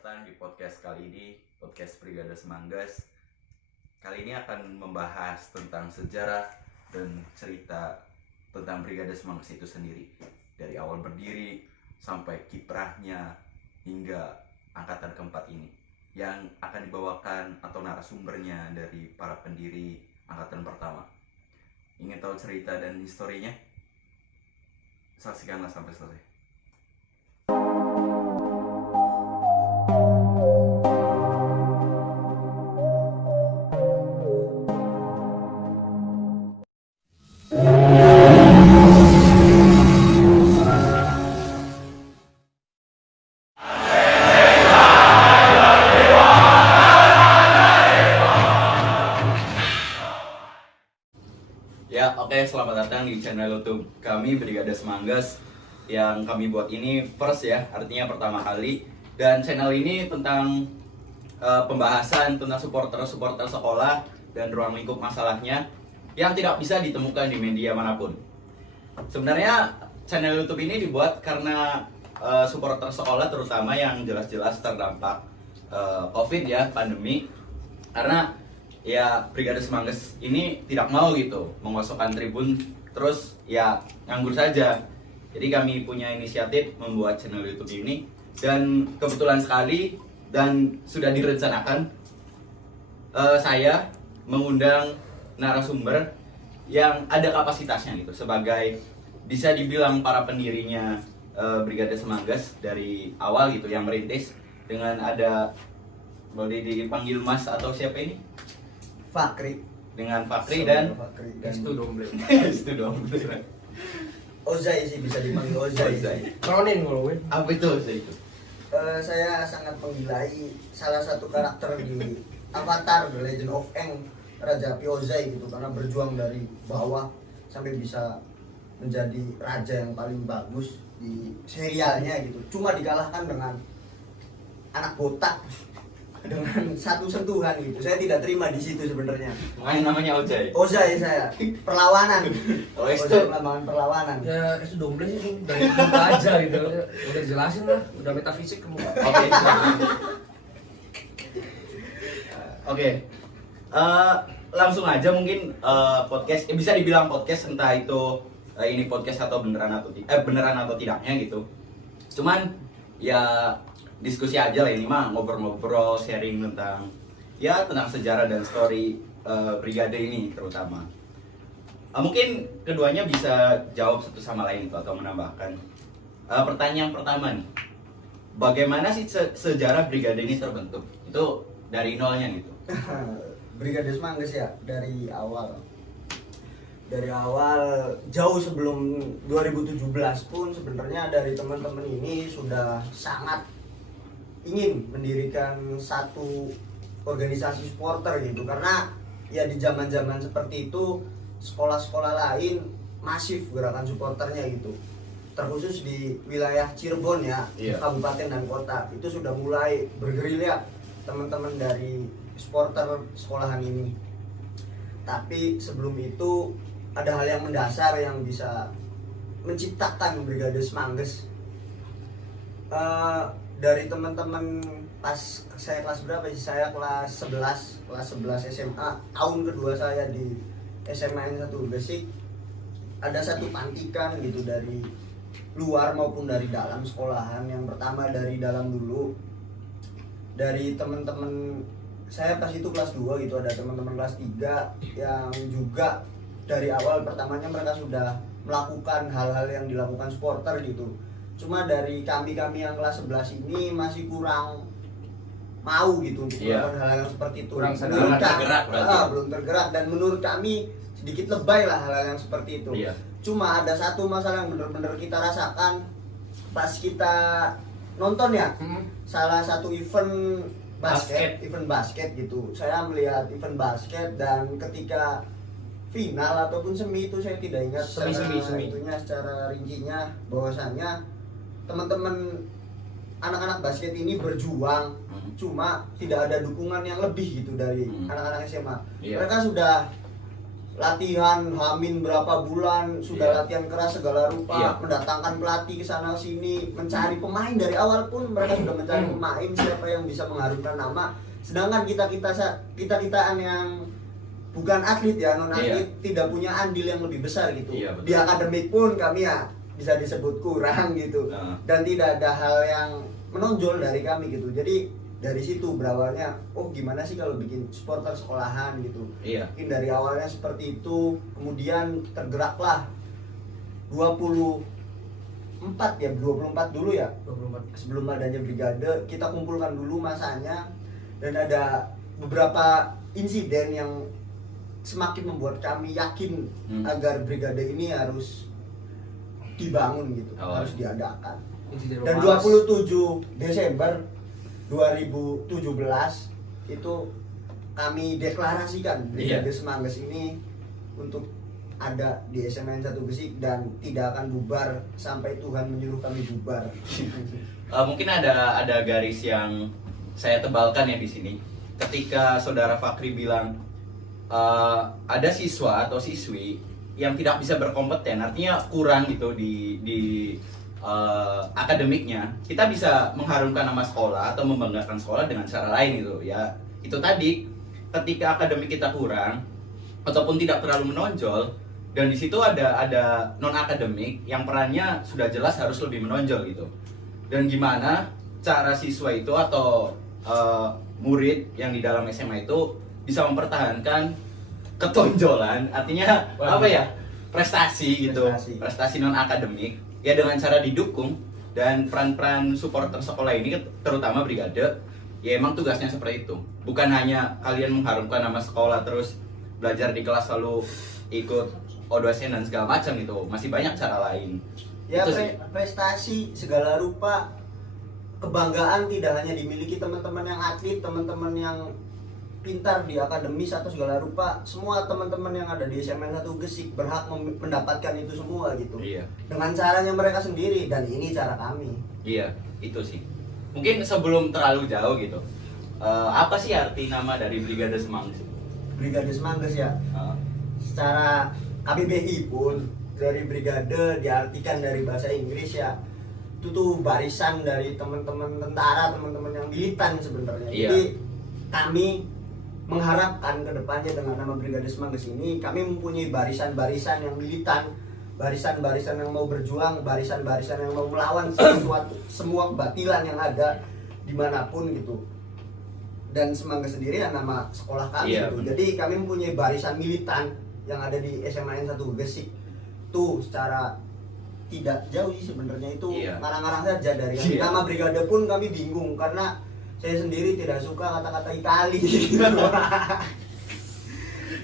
datang di podcast kali ini, podcast Brigade Semanggas. Kali ini akan membahas tentang sejarah dan cerita tentang Brigade Semanggas itu sendiri. Dari awal berdiri sampai kiprahnya hingga angkatan keempat ini. Yang akan dibawakan atau narasumbernya dari para pendiri angkatan pertama. Ingin tahu cerita dan historinya? Saksikanlah sampai selesai. Ya, oke, selamat datang di channel YouTube kami Brigade Semanggas. Yang kami buat ini first ya, artinya pertama kali. Dan channel ini tentang pembahasan tentang supporter-supporter sekolah dan ruang lingkup masalahnya yang tidak bisa ditemukan di media manapun. Sebenarnya channel YouTube ini dibuat karena supporter sekolah terutama yang jelas-jelas terdampak COVID ya, pandemi. Karena ya Brigade Semanggas ini tidak mau gitu mengosongkan tribun terus ya nganggur saja. Jadi kami punya inisiatif membuat channel YouTube ini dan kebetulan sekali dan sudah direncanakan saya mengundang narasumber yang ada kapasitasnya gitu sebagai bisa dibilang para pendirinya Brigade Semanggas dari awal gitu yang merintis dengan ada boleh dipanggil Mas atau siapa ini? Fakri Dengan Fakri dan Itu domble. itu dong. Ozai sih, bisa dipanggil Ozai. Ronin kalau gue. Apa itu itu? Saya sangat menggilai salah satu karakter di Avatar The Legend of Aang, Raja Api Ozai gitu, karena berjuang dari bawah sampai bisa menjadi raja yang paling bagus di serialnya gitu. Cuma dikalahkan dengan anak botak dengan satu sentuhan gitu. Saya tidak terima di situ sebenarnya. Makanya namanya Ojai. Ozai saya perlawanan. Oh, Ozai itu. melawan perlawanan. Ya itu domble sih dari muka aja gitu. Udah jelasin lah, udah metafisik ke muka. Oke. Oke. Langsung aja mungkin podcast bisa dibilang podcast entah itu ini podcast atau beneran atau tidaknya gitu. Cuman ya diskusi aja lah ini mah, ngobrol-ngobrol, sharing tentang sejarah dan story brigade ini terutama. Mungkin keduanya bisa jawab satu sama lain atau menambahkan. Pertanyaan pertama nih, bagaimana sih sejarah brigade ini terbentuk? Itu dari nolnya gitu. Brigade Semanggas ya, dari awal jauh sebelum 2017 pun sebenarnya dari teman-teman ini sudah sangat ingin mendirikan satu organisasi supporter gitu, karena ya di zaman-zaman seperti itu sekolah-sekolah lain masif gerakan supporternya gitu, terkhusus di wilayah Cirebon ya, kabupaten dan kota itu sudah mulai bergerilya teman-teman dari supporter sekolahan ini. Tapi sebelum itu ada hal yang mendasar yang bisa menciptakan Brigade Semanggas. Dari teman-teman pas saya kelas berapa sih? Saya kelas 11 SMA. Tahun kedua saya di SMA yang 1 Gresik. Ada satu pantikan gitu dari luar maupun dari dalam sekolahan. Yang pertama dari dalam dulu. Dari teman-teman saya pas itu kelas 2 gitu, ada teman-teman kelas 3 yang juga dari awal pertamanya mereka sudah melakukan hal-hal yang dilakukan supporter gitu. Cuma dari kami yang kelas 11 ini masih kurang mau gitu untuk melakukan hal-hal yang seperti itu. Kurang tergerak berarti. Belum tergerak, dan menurut kami sedikit lebay lah hal-hal yang seperti itu. Cuma ada satu masalah yang benar-benar kita rasakan pas kita nonton ya, salah satu event basket gitu. Saya melihat event basket dan ketika final ataupun semi itu saya tidak ingat secara rincinya, bahwasannya teman-teman anak-anak basket ini berjuang, cuma tidak ada dukungan yang lebih gitu dari anak-anak SMA. Mereka sudah latihan hamin berapa bulan sudah Iya. latihan keras segala rupa, Iya. mendatangkan pelatih ke sana sini, mencari pemain dari awal pun mereka sudah mencari pemain siapa yang bisa mengharumkan nama. Sedangkan kita-kitaan yang bukan atlet ya, non atlet tidak punya andil yang lebih besar gitu. Iya, betul. Di akademik pun kami ya bisa disebut kurang gitu. Nah. Dan tidak ada hal yang menonjol dari kami gitu. Jadi dari situ berawalnya, oh gimana sih kalau bikin supporter sekolahan gitu. Iya. Mungkin dari awalnya seperti itu, kemudian tergeraklah 24 dulu ya 24. sebelum adanya brigade, kita kumpulkan dulu masanya dan ada beberapa insiden yang semakin membuat kami yakin agar brigade ini harus dibangun gitu, harus diadakan. Insiden Dan memanas. 27 Desember 2017 itu kami deklarasikan Brigade Semangges ini untuk ada di SMN 1 Gresik dan tidak akan bubar sampai Tuhan menyuruh kami bubar. Mungkin ada garis yang saya tebalkan ya di sini. Ketika saudara Fakri bilang ada siswa atau siswi yang tidak bisa berkompeten, artinya kurang gitu di akademiknya, kita bisa mengharumkan nama sekolah atau membanggakan sekolah dengan cara lain gitu ya. Itu tadi, ketika akademik kita kurang ataupun tidak terlalu menonjol, dan di situ ada non akademik yang perannya sudah jelas harus lebih menonjol gitu. Dan gimana cara siswa itu atau murid yang di dalam SMA itu bisa mempertahankan ketonjolan, artinya apa ya, prestasi gitu, prestasi non akademik ya, dengan cara didukung. Dan peran-peran supporter sekolah ini terutama brigade ya emang tugasnya seperti itu, bukan hanya kalian mengharumkan nama sekolah terus belajar di kelas lalu ikut O2SN dan segala macam gitu, masih banyak cara lain Ya itu sih. prestasi segala rupa, kebanggaan tidak hanya dimiliki teman-teman yang atlet, teman-teman yang pintar di akademis atau segala rupa, semua teman-teman yang ada di SMN 1 Gresik berhak mendapatkan itu semua gitu. Iya. Dengan caranya mereka sendiri, dan ini cara kami. Iya, itu sih. Mungkin sebelum terlalu jauh gitu, apa sih arti nama dari Brigade Semangges? Brigade Semangges ya, secara KBBI pun dari brigade diartikan dari bahasa Inggris ya, itu tuh barisan dari teman-teman tentara, teman-teman yang militan sebenarnya. Iya. Jadi kami mengharapkan ke depannya dengan nama Brigade Semangges ini, kami mempunyai barisan-barisan yang militan, barisan-barisan yang mau berjuang, barisan-barisan yang mau melawan semua kebatilan yang ada dimanapun gitu. Dan Semangges sendiri ya nama sekolah kami Iya, gitu. benar. Jadi kami mempunyai barisan militan yang ada di SMN 1 Gresik. Tuh secara tidak jauh sih sebenarnya itu, Iya. ngarang-ngarang saja dari Iya. nama brigade pun kami bingung karena saya sendiri tidak suka kata-kata Itali.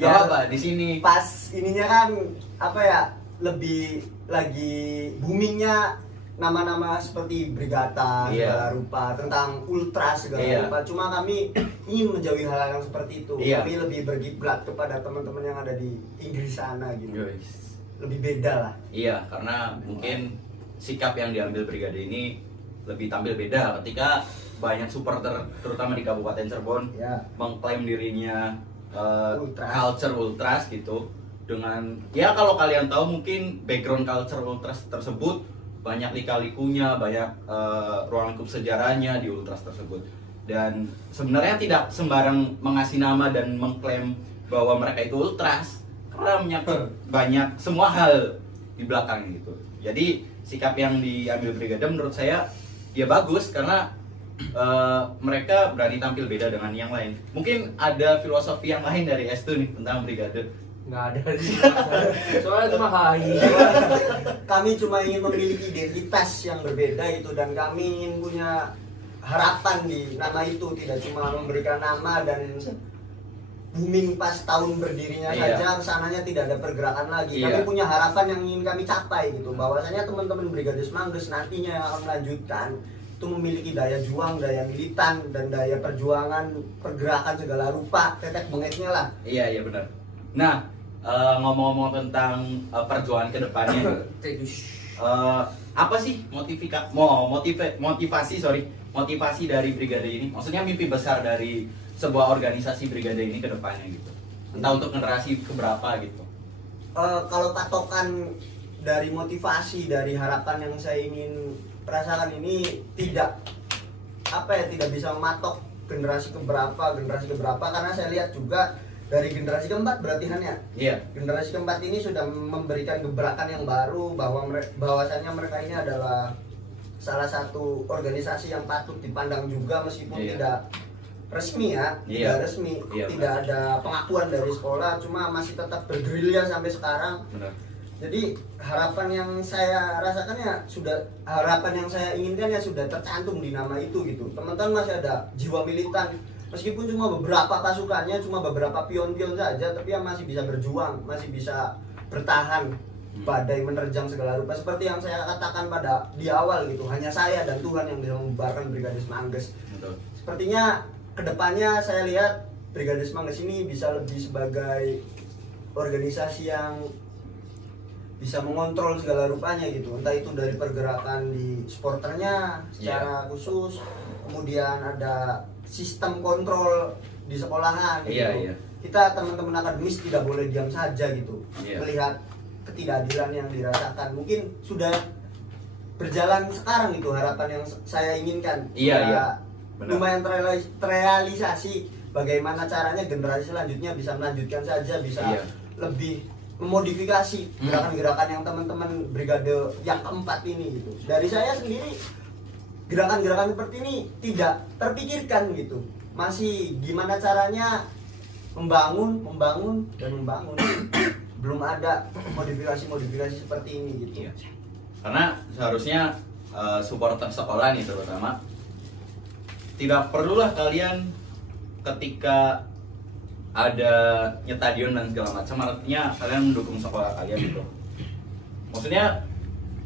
Ya apa di sini? Pas ininya kan apa ya, lebih lagi boomingnya nama-nama seperti Brigata Iya. segala rupa, tentang ultras segala Iya. rupa. Cuma kami ingin menjauhi hal yang seperti itu. Iya. Kami lebih berkiblat kepada teman-teman yang ada di Inggris sana gitu. Guys. Lebih beda lah. Iya, karena mungkin sikap yang diambil brigade ini lebih tampil beda ketika banyak supporter terutama di Kabupaten Cirebon Ya. mengklaim dirinya Ultras. culture ultras gitu, dengan ya kalau kalian tahu mungkin background culture ultras tersebut banyak lika-likunya, banyak ruang lingkup sejarahnya di ultras tersebut. Dan sebenarnya tidak sembarang mengasih nama dan mengklaim bahwa mereka itu ultras, karena menyangkut banyak semua hal di belakang gitu. Jadi sikap yang diambil brigade menurut saya ya bagus, karena mereka berani tampil beda dengan yang lain. Mungkin ada filosofi yang lain dari Estu nih tentang brigade. Nggak ada sih. Soalnya cuma hai. Kami cuma ingin memiliki identitas yang berbeda itu, dan kami ingin punya harapan di nama itu, tidak cuma memberikan nama dan booming pas tahun berdirinya Iya. saja, kesananya tidak ada pergerakan lagi. Iya. Kami punya harapan yang ingin kami capai gitu, bahwasanya teman-teman Brigade Semangges nantinya yang akan melanjutkan itu memiliki daya juang, daya militan, dan daya perjuangan, pergerakan segala rupa, tetek bengeknya lah. Iya benar. Nah, ngomong-ngomong tentang perjuangan kedepannya, apa sih motivasi dari brigade ini? Maksudnya mimpi besar dari sebuah organisasi brigade ini kedepannya gitu. entah untuk generasi keberapa gitu. Kalau patokan dari motivasi, dari harapan yang saya ingin rasakan ini tidak tidak bisa mematok generasi keberapa karena saya lihat juga dari generasi keempat berarti Han ya. Iya. Generasi keempat ini sudah memberikan gebrakan yang baru bahwasannya mereka ini adalah salah satu organisasi yang patut dipandang juga meskipun tidak resmi ya, tidak resmi, tidak ada pengakuan dari sekolah, cuma masih tetap bergerilya sampai sekarang. Benar. Jadi harapan yang saya rasakan ya harapan yang saya inginkan ya sudah tercantum di nama itu gitu. Teman-teman masih ada jiwa militan, meskipun cuma beberapa pasukannya, cuma beberapa pion-pion saja, tapi yang masih bisa berjuang, masih bisa bertahan badai menerjang segala rupa. Seperti yang saya katakan pada di awal gitu, hanya saya dan Tuhan yang bisa membubarkan Brigade Semangges. Betul. Sepertinya kedepannya saya lihat Brigade Semangges ini bisa lebih sebagai organisasi yang bisa mengontrol segala rupanya gitu, entah itu dari pergerakan di supporternya secara khusus, kemudian ada sistem kontrol di sekolahan gitu. Kita teman-teman akademis tidak boleh diam saja gitu melihat ketidakadilan yang dirasakan. Mungkin sudah berjalan sekarang itu harapan yang saya inginkan. Lumayan terrealisasi bagaimana caranya generasi selanjutnya bisa melanjutkan saja, bisa lebih memodifikasi gerakan-gerakan yang teman-teman brigade yang keempat ini gitu. Dari saya sendiri gerakan-gerakan seperti ini tidak terpikirkan gitu. Masih gimana caranya membangun dan membangun. Belum ada modifikasi seperti ini gitu. Karena seharusnya supporter sekolah nih terutama tidak perlulah kalian ketika ada nyetadion dan segala macam, artinya kalian mendukung sekolah kalian gitu. Maksudnya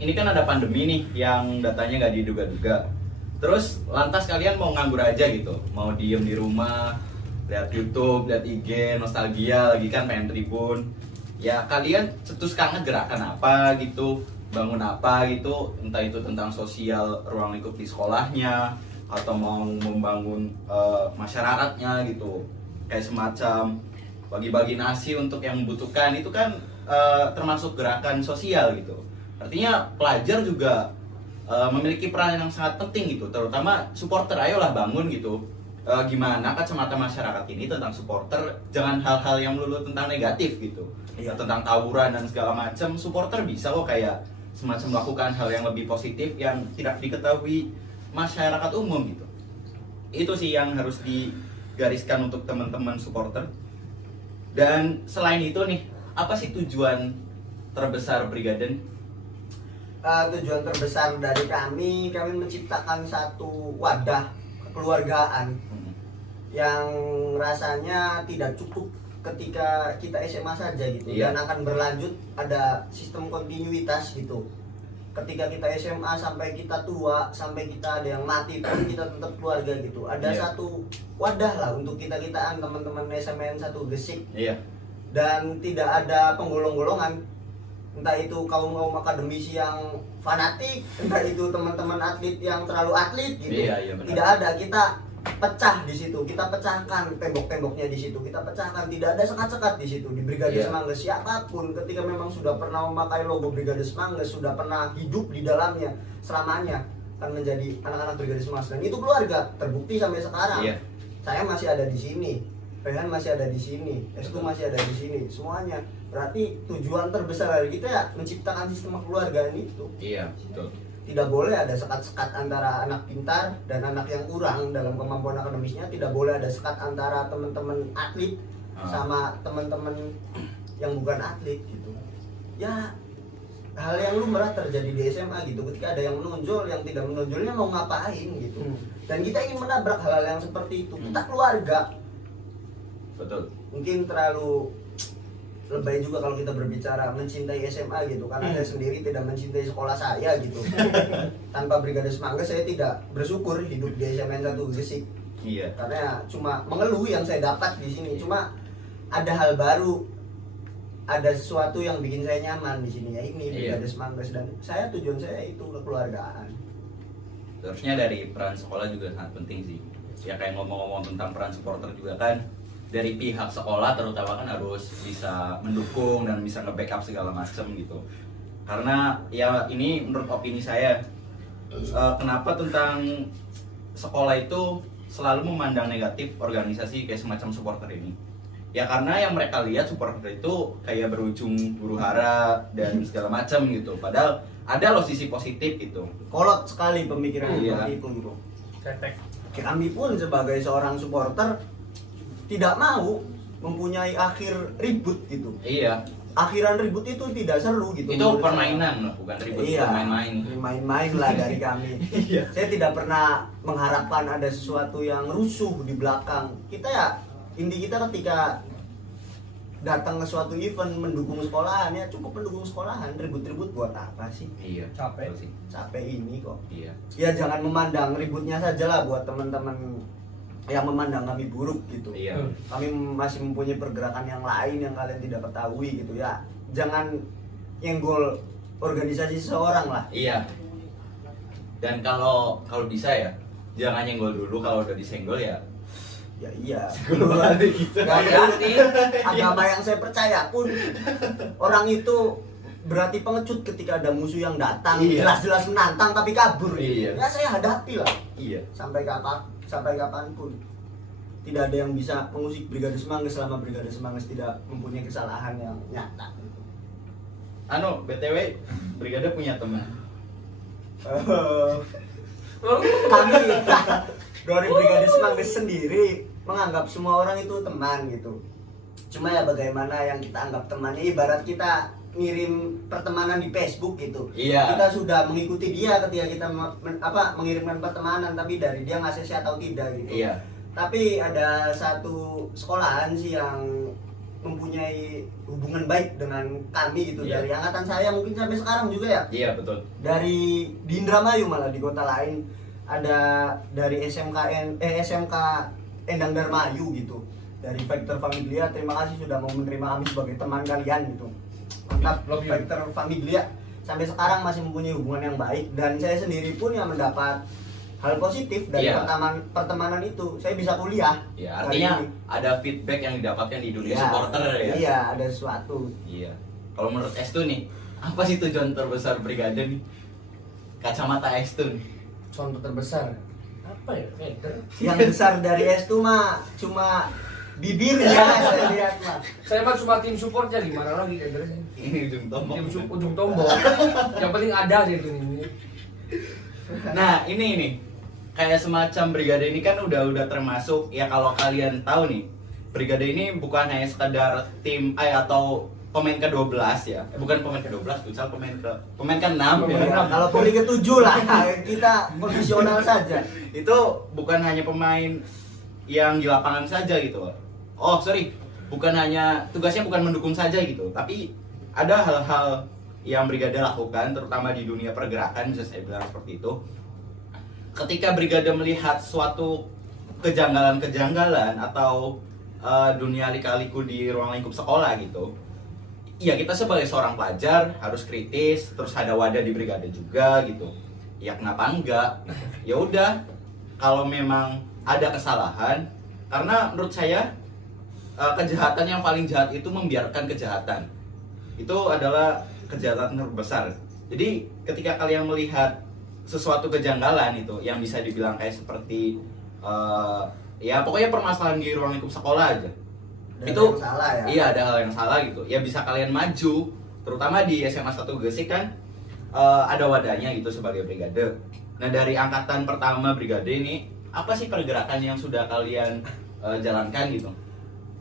ini kan ada pandemi nih yang datanya nggak diduga-duga. Terus lantas kalian mau nganggur aja gitu, mau diem di rumah, lihat YouTube, lihat IG, nostalgia lagi kan pengen tribun. Ya kalian cetuskan gerakan apa gitu, bangun apa gitu, entah itu tentang sosial ruang lingkup di sekolahnya atau mau membangun masyarakatnya gitu. Kayak semacam bagi-bagi nasi untuk yang membutuhkan, itu kan termasuk gerakan sosial gitu. Artinya pelajar juga memiliki peran yang sangat penting gitu, terutama supporter. Ayolah bangun gitu. Gimana kacamata masyarakat ini tentang supporter, jangan hal-hal yang melulu tentang negatif gitu. Tentang tawuran dan segala macam, supporter bisa kok kayak semacam melakukan hal yang lebih positif yang tidak diketahui masyarakat umum gitu. Itu sih yang harus digariskan untuk teman-teman supporter. Dan selain itu nih, apa sih tujuan terbesar Brigaden? Tujuan terbesar dari kami menciptakan satu wadah kekeluargaan yang rasanya tidak cukup ketika kita SMA saja gitu, dan akan berlanjut, ada sistem kontinuitas gitu. Ketika kita SMA sampai kita tua, sampai kita ada yang mati pun kita tetap keluarga gitu. Ada satu wadah lah untuk kita-kitaan teman-teman SMN 1 Gresik. Dan tidak ada penggolong-golongan. Entah itu kaum-kaum akademisi yang fanatik, entah itu teman-teman atlet yang terlalu atlet gitu. Tidak ada, kita pecah di situ, kita pecahkan tembok-temboknya di situ, kita pecahkan, tidak ada sekat-sekat di situ di Brigade Semangges. Siapapun ketika memang sudah pernah memakai logo Brigade Semangges, sudah pernah hidup di dalamnya selamanya akan menjadi anak-anak Brigade Semangges, dan itu keluarga, terbukti sampai sekarang. Saya masih ada di sini, Rehan masih ada di sini, Estu masih ada di sini, semuanya. Berarti tujuan terbesar dari kita ya menciptakan sistem keluarga itu. Betul. Tidak boleh ada sekat-sekat antara anak pintar dan anak yang kurang dalam kemampuan akademisnya. Tidak boleh ada sekat antara teman-teman atlet sama teman-teman yang bukan atlet gitu. Ya hal yang lumrah terjadi di SMA gitu. Ketika ada yang menonjol, yang tidak menonjolnya mau ngapain gitu. Dan kita ingin menabrak hal-hal yang seperti itu. Kita keluarga. Betul. Mungkin terlalu lebay juga kalau kita berbicara mencintai SMA gitu, karena saya sendiri tidak mencintai sekolah saya gitu. Tanpa Brigade Semangges saya tidak bersyukur hidup di SMN 1 Gresik. Karena cuma mengeluh yang saya dapat di sini. Cuma ada hal baru, ada sesuatu yang bikin saya nyaman di sini, ya ini Brigade Semangges, dan tujuan saya itu kekeluargaan. Seharusnya dari peran sekolah juga sangat penting sih. Ya kayak ngomong-ngomong tentang peran supporter juga kan, dari pihak sekolah terutama kan harus bisa mendukung dan bisa nge-backup segala macam gitu. Karena ya ini menurut opini saya, kenapa tentang sekolah itu selalu memandang negatif organisasi kayak semacam supporter ini. Ya karena yang mereka lihat supporter itu kayak berujung huru hara dan segala macam gitu. Padahal ada loh sisi positif gitu. Kolot sekali pemikiran Iya. seperti itu bro. Cetek. Kami pun sebagai seorang supporter tidak mau mempunyai akhir ribut gitu. Iya, Akhiran ribut itu tidak seru gitu. itu menurut saya. permainan loh, bukan ribut, Iya, main-main. main-main lah dari kami. Iya. Saya tidak pernah mengharapkan ada sesuatu yang rusuh di belakang. Kita ya, inti kita ketika datang ke suatu event mendukung sekolahan ya cukup mendukung sekolahan, ribut-ribut buat apa sih? Iya, Capek. betul sih. Capek ini kok. Iya. Ya jangan memandang ributnya saja lah buat teman-teman yang memandang kami buruk gitu. Iya. Kami masih mempunyai pergerakan yang lain yang kalian tidak ketahui gitu ya. Jangan nyenggol organisasi seseorang lah. Iya. Dan kalau bisa ya, jangan nyenggol dulu, kalau udah disenggol ya. Ya iya. Senggol balik gitu. Gak berarti agama yang saya percaya pun orang itu berarti pengecut ketika ada musuh yang datang, Iya. jelas-jelas menantang tapi kabur. Iya. Ya saya hadapi lah Iya. sampai kapanpun. Tidak ada yang bisa mengusik Brigade Semangges selama Brigade Semangges tidak mempunyai kesalahan yang nyata. Anu, BTW, Brigade punya teman. Kami dari Brigade Semangges sendiri menganggap semua orang itu teman gitu. Cuma ya bagaimana yang kita anggap temannya, ibarat kita ngirim pertemanan di Facebook gitu. Iya. Kita sudah mengikuti dia ketika kita mengirimkan pertemanan, tapi dari dia ngasih atau tidak gitu. Iya. Tapi ada satu sekolahan sih yang mempunyai hubungan baik dengan kami gitu. Iya. Dari angkatan saya mungkin sampai sekarang juga ya. Iya, betul. Dari di Indramayu malah di kota lain ada dari SMK Endang Darmayu gitu. Dari Vector Familia, terima kasih sudah mau menerima kami sebagai teman kalian gitu. Mantap, Love you. Vector Familia sampai sekarang masih mempunyai hubungan yang baik, dan saya sendiri pun yang mendapat hal positif dari Iya. pertemanan itu. Saya bisa kuliah. Ya, hari artinya ini. ada feedback yang didapatkan di dunia Iya, supporter ya. Iya, ada sesuatu. Iya. Kalau menurut Estu nih, apa sih tujuan terbesar Brigade nih? Kacamata Estu nih. Contoh terbesar. Apa ya? Hater. Yang besar dari S2 mah cuma bibirnya saya lihat mah. Saya mah cuma tim supportnya, gimana lagi haternya? Ini ujung tombol. Ujung tombol. Yang penting ada aja itu nih. Nah, ini kayak semacam Brigade ini kan udah termasuk, ya kalau kalian tahu nih, Brigade ini bukan hanya sekedar tim atau pemain ke-12 ya. Bukan pemain ke-12, futsal pemain ke-6 ya. Ya, kalau poli ke-7 lah, kita profesional saja. Itu bukan hanya pemain yang di lapangan saja gitu. Oh, sorry. Bukan hanya tugasnya bukan mendukung saja gitu, tapi ada hal-hal yang Brigade lakukan terutama di dunia pergerakan, bisa saya bilang seperti itu. Ketika Brigade melihat suatu kejanggalan-kejanggalan atau dunia lika-liku di ruang lingkup sekolah gitu, ya kita sebagai seorang pelajar harus kritis, terus ada wadah di Brigade juga gitu. Ya kenapa enggak? Ya udah, kalau memang ada kesalahan, karena menurut saya kejahatan yang paling jahat itu membiarkan kejahatan. Itu adalah kejahatan terbesar. Jadi ketika kalian melihat sesuatu kejanggalan itu yang bisa dibilang kayak seperti ya pokoknya permasalahan di ruang lingkup sekolah aja. Ada Itu yang salah ya. Iya, ada hal yang salah gitu. Ya bisa kalian maju, terutama di SMA 1 Gresik kan ada wadahnya gitu sebagai Brigade. Nah, dari angkatan pertama Brigade ini, apa sih pergerakan yang sudah kalian jalankan gitu?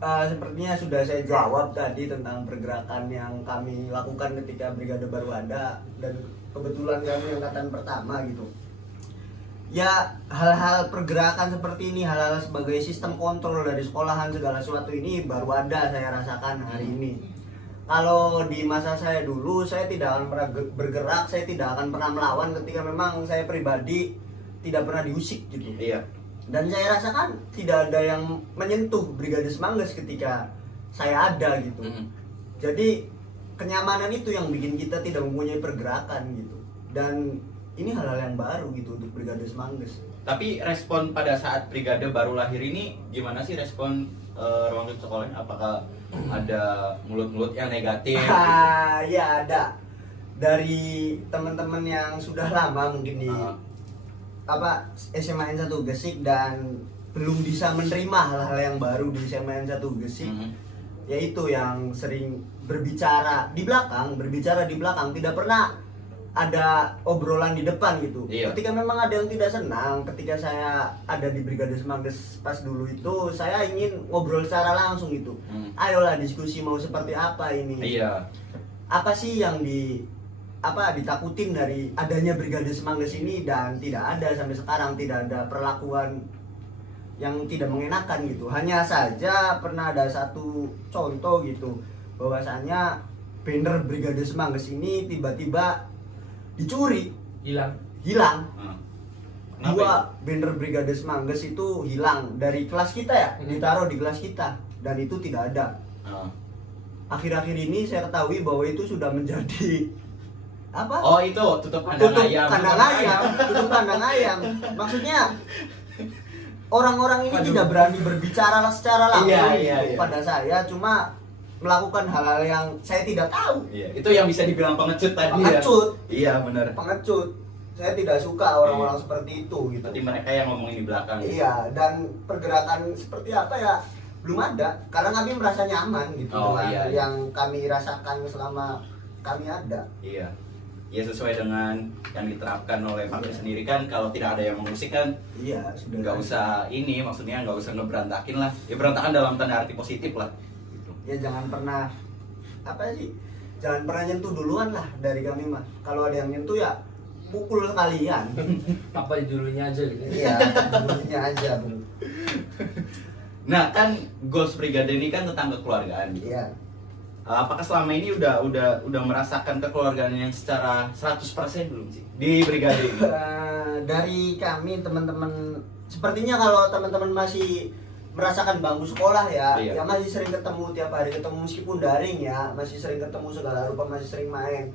Sepertinya sudah saya jawab tadi tentang pergerakan yang kami lakukan ketika Brigade baru ada, dan kebetulan kami angkatan pertama gitu. Ya, hal-hal pergerakan seperti ini, hal-hal sebagai sistem kontrol dari sekolahan segala sesuatu ini baru ada saya rasakan hari ini. Kalau di masa saya dulu, saya tidak akan pernah bergerak, saya tidak akan pernah melawan ketika memang saya pribadi tidak pernah diusik gitu. Iya. Dan saya rasakan tidak ada yang menyentuh Brigade Semangges ketika saya ada gitu. Jadi kenyamanan itu yang bikin kita tidak mempunyai pergerakan gitu. Dan ini hal-hal yang baru gitu untuk Brigade Semangges. Tapi respon pada saat brigade baru lahir ini gimana sih respon ruang lingkup sekolahnya? Apakah ada mulut-mulut yang negatif? Gitu? Ya ada dari teman-teman yang sudah lama mungkin di SMA N1 Gresik dan belum bisa menerima hal-hal yang baru di SMA N1 Gresik, yaitu yang sering berbicara di belakang, tidak pernah ada obrolan di depan gitu. Iya. Ketika memang ada yang tidak senang, ketika saya ada di Brigade Semangges pas dulu itu, saya ingin ngobrol secara langsung gitu. Ayolah diskusi mau seperti apa ini. Iya. Apa sih yang ditakutin dari adanya Brigade Semangges ini, dan tidak ada sampai sekarang, tidak ada perlakuan yang tidak mengenakan gitu. Hanya saja pernah ada satu contoh gitu, bahwasanya banner Brigade Semangges ini tiba-tiba dicuri, Hilang. Dua banner Brigade Semangges itu hilang dari kelas kita ya, ditaruh di kelas kita dan itu tidak ada. Akhir-akhir ini saya ketahui bahwa itu sudah menjadi apa? Oh, itu tutup kandang ayam. Tutup kandang ayam. Maksudnya orang-orang ini tidak berani berbicara secara langsung Iya. pada saya, cuma melakukan hal-hal yang saya tidak tahu. Iya, itu yang bisa dibilang pengecut tadi. Pengecut. Ya? Iya, benar. Pengecut. Saya tidak suka orang-orang seperti itu gitu. Berarti mereka yang ngomongin di belakang. Iya, dan pergerakan seperti apa ya belum ada, karena kami merasa nyaman gitu dengan yang kami rasakan selama kami ada. Iya. Ya sesuai dengan yang diterapkan oleh Fakri sendiri kan, kalau tidak ada yang mengusik kan sudah nggak usah ini, maksudnya nggak usah ngeberantakin lah. Ya berantakan dalam tanda arti positif lah. Ya jangan pernah jangan pernah nyentuh duluan lah dari kami mah. Kalau ada yang nyentuh ya pukul sekalian. Apa dulunya aja gitu. Iya, dulunya aja, Bro. Nah, kan Goals Brigade ini kan tentang kekeluargaan gitu. Iya. Apakah selama ini udah merasakan kekeluargaan yang secara 100% belum sih di brigade ini? Dari kami teman-teman, sepertinya kalau teman-teman masih merasakan bangku sekolah ya, ya masih sering ketemu, tiap hari ketemu meskipun daring ya, masih sering ketemu segala rupa, masih sering main.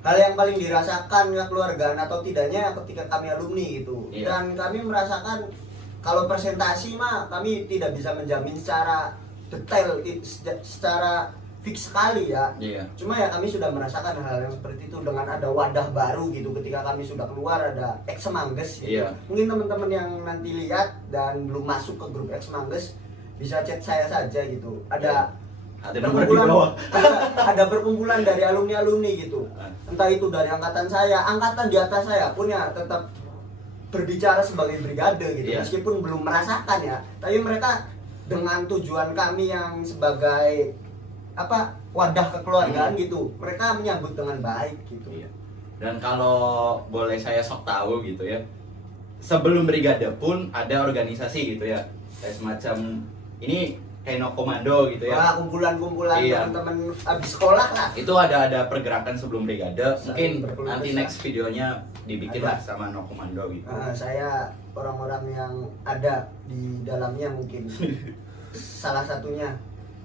Hal yang paling dirasakan kekeluargaan atau tidaknya ketika kami alumni gitu. Dan kami merasakan kalau presentasi mah kami tidak bisa menjamin secara detail, secara fix sekali ya. Cuma ya kami sudah merasakan hal yang seperti itu dengan ada wadah baru gitu. Ketika kami sudah keluar ada X Semangges gitu. Mungkin teman-teman yang nanti lihat dan belum masuk ke grup X Semangges bisa chat saya saja gitu. Ada perkumpulan dari alumni gitu. Entah itu dari angkatan saya, angkatan di atas saya pun ya tetap berbicara sebagai brigade gitu. Meskipun belum merasakan ya, tapi mereka dengan tujuan kami yang sebagai wadah kekeluargaan gitu, mereka menyambut dengan baik gitu. Dan kalau boleh saya sok tahu gitu ya, sebelum brigade pun ada organisasi gitu ya, kayak semacam ini kayak no komando gitu ya. Kumpulan-kumpulan teman-teman abis sekolah lah. Itu ada pergerakan sebelum brigade. Mungkin nanti next videonya dibikin lah sama no komando gitu. Saya orang-orang yang ada di dalamnya mungkin salah satunya.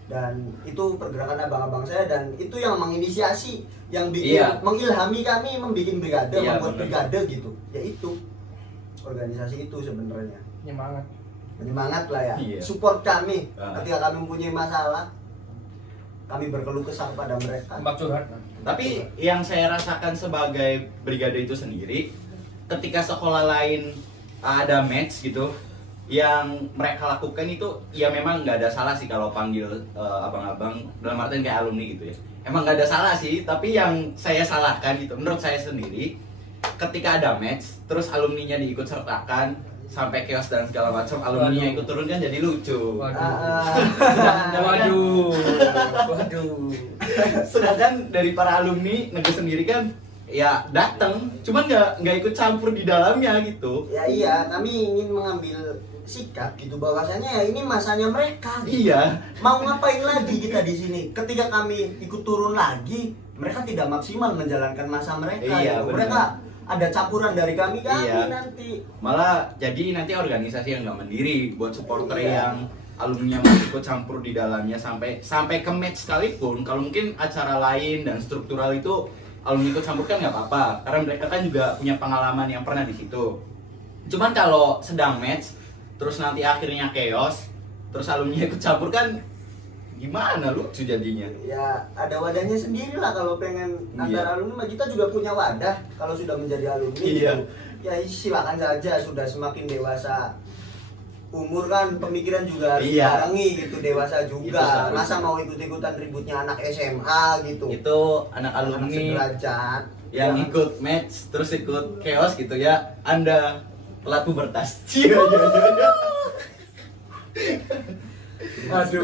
Dan itu pergerakan abang-abang saya, dan itu yang menginisiasi, yang bikin mengilhami kami membuat brigade, membuat brigade gitu. Ya itu organisasi itu sebenarnya. Penyemangat lah ya. Support kami ketika kami mempunyai masalah, kami berkeluh kesah pada mereka. Tapi yang saya rasakan sebagai brigade itu sendiri, ketika sekolah lain ada match gitu, yang mereka lakukan itu ya memang nggak ada salah sih kalau panggil abang-abang, dalam artian kayak alumni gitu ya, emang nggak ada salah sih. Tapi yang saya salahkan gitu menurut saya sendiri, ketika ada match terus alumninya diikut sertakan sampai chaos dan segala macam, alumninya ikut turun kan jadi lucu. Waduh. Sedangkan dari para alumni negeri sendiri kan ya datang, cuman nggak ikut campur di dalamnya gitu. Ya iya, kami ingin mengambil sikap gitu bahwasanya ya ini masanya mereka. Gitu. Iya. Mau ngapain lagi kita di sini? Ketika kami ikut turun lagi, mereka tidak maksimal menjalankan masa mereka. Iya, gitu. Mereka ada campuran dari kami nanti. Malah jadi nanti organisasi yang nggak mandiri buat supporter yang alumninya mau ikut campur di dalamnya sampai ke match sekalipun. Kalau mungkin acara lain dan struktural itu alumni ikut campur kan nggak apa-apa, karena mereka kan juga punya pengalaman yang pernah di situ. Cuman kalau sedang match terus nanti akhirnya chaos, terus alumni ikut campur kan gimana lucu jadinya. Ya ada wadahnya sendiri lah kalau pengen Iya. antar alumni. Kita juga punya wadah kalau sudah menjadi alumni. Iya. Gitu. Ya silakan saja, sudah semakin dewasa umur kan, pemikiran juga harus Iya. dibarengi gitu, dewasa Itu juga. seharusnya. Masa mau ikut-ikutan ributnya anak SMA gitu. Itu anak Anak alumni sederajat yang Ya. ikut match terus ikut chaos gitu ya, Anda telat pubertas. Iya. Aduh.